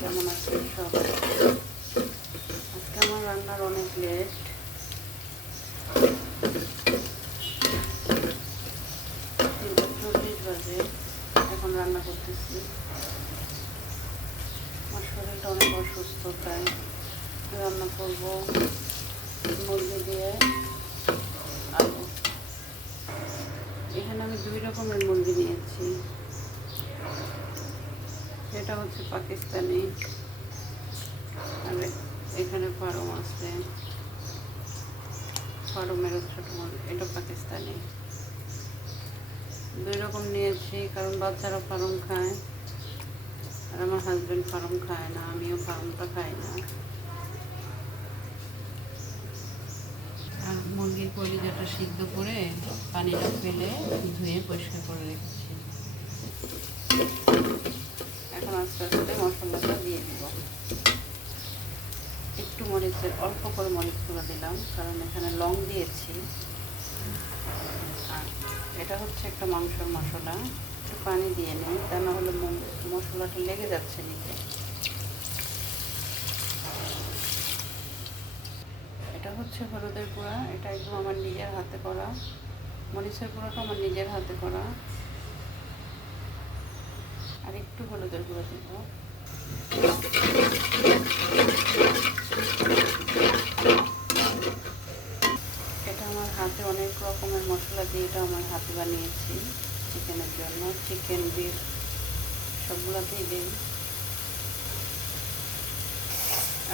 কেমন আছে সব? আজকে আমার রান্নার অনেক লেট। 3:40 বাজে, এখন রান্না করতেছি। আমার শরীরটা অনেক অসুস্থ, তাই রান্না করব মুরগি দিয়ে আলু। এখানে আমি 2 রকমের মুরগি নিয়েছি। এটা হচ্ছে পাকিস্তানি, আর এখানে ফার্ম আছে, ফার্মের ছোট মুরগি। এটা পাকিস্তানি। 2 রকম নিয়েছি কারণ বাচ্চারা ফার্ম খায়, আর আমার হাজব্যান্ড ফার্ম খায় না, আমিও ফার্মটা খাই না। আর মুরগির কলিজাটা সিদ্ধ করে পানিটা ফেলে ধুয়ে পরিষ্কার করে রেখেছি। এখন আস্তে আস্তে মশলাটা দিয়ে দিব। একটু মরিচের অল্প করে মরিচ গুঁড়ো দিলাম, কারণ এখানে লং দিয়েছি। আর এটা হচ্ছে একটা মাংসের মশলা। একটু পানি দিয়ে নিই, তা না হলে মশলাটা লেগে যাচ্ছে নিচে। এটা হচ্ছে হলুদের গুঁড়া, এটা একদম আমার নিজের হাতে করা। মরিচের গুঁড়োটা আমার নিজের হাতে করা। আর একটু হলুদের গুঁড়ো দিব। এটা আমার হাতে অনেক রকমের মশলা দিয়ে এটা আমার হাতে বানিয়েছি চিকেনের জন্য। চিকেন, বিফ সবগুলোতেই দিই।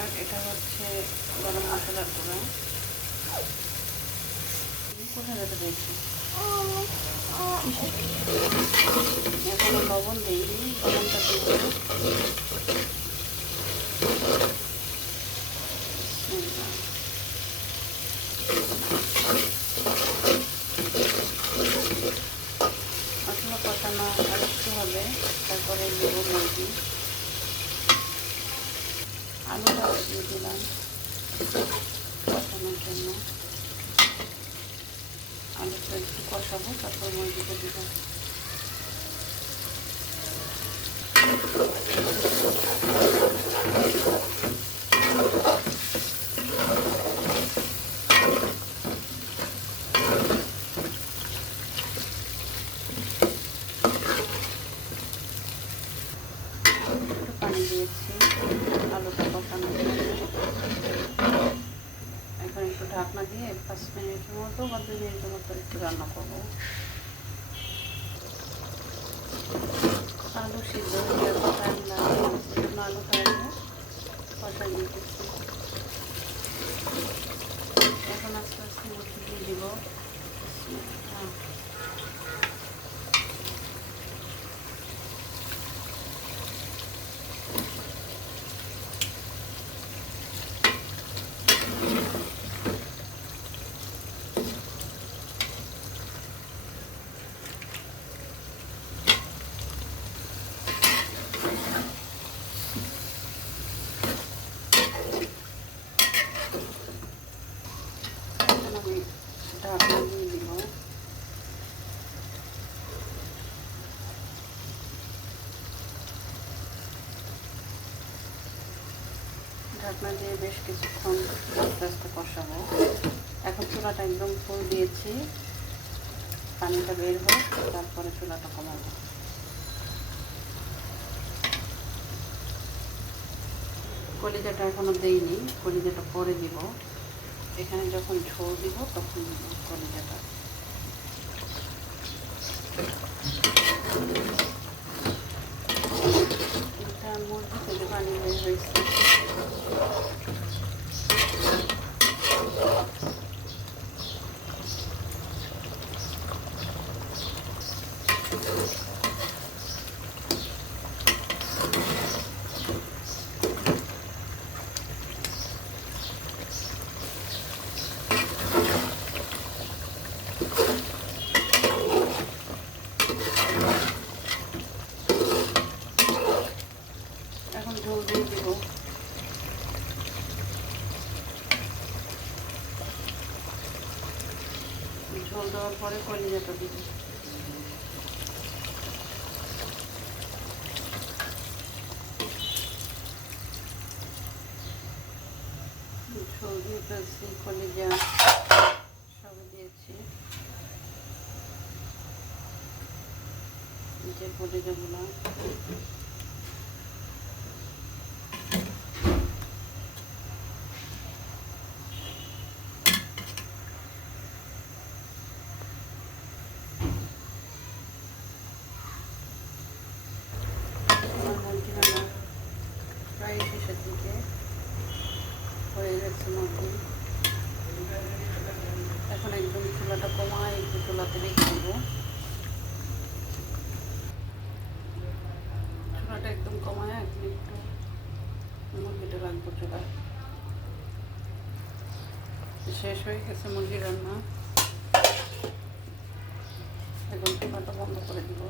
আর এটা হচ্ছে গরম মশলার গুঁড়া। কোথায় যেতে পেয়েছি? এখনো লবণ দিইনি, লবণটা দিব। মশলা কষানো আর একটু হবে, তারপরে দেবো মুরগি। আলুটা দিয়ে দিলাম কষানোর জন্য। আলুটা একটু কষাবো, তারপর মুরগিটা দিব। পানি দিয়েছি আলুটা কষানোর জন্য। এখন একটু ঢাকনা দিয়ে 5 মিনিটের মতো বা 2 মিনিটের মতো একটু রান্না করবো। আলু সিদ্ধ হয়ে এত টাইম লাগে, ওই জন্য আলুটা আগে কষাই দিতেছি। এখন আস্তে আস্তে মুরগি দিয়ে দিব। আমি ঢাকনা দিয়ে দিব। ঢাকনা দিয়ে বেশ কিছুক্ষণ আস্তে আস্তে কষাবো। এখন চুলাটা একদম ফুল দিয়েছি, পানিটা বের হোক, তারপরে চুলাটা কমাবো। কলিজাটা এখনো দেইনি, কলিজাটা পরে দিব। এখানে যখন ঝোল দিব তখন দিব কলিজাটা। এটা মুরগি থেকে পানি বের হয়েছে। এখন ঝোল দিয়ে দিব। ঝোল দেওয়ার পরে কলিজাটা দিব। ফুল দিয়ে ফেলছি, কলিজা সব দিয়েছি। যে কলিজাগুলো প্রায় শেষের দিকে হয়ে গেছে মধ্যে। এখন একদম চুলাটা কমায় একটু চুলাতে রেখে দেবো। চুলাটা একদম কমায় এখন একটু মুরগিটা রাখবো। চুলা শেষ হয়ে গেছে মুরগি রান্না। এখন চুলাটা বন্ধ করে দিব।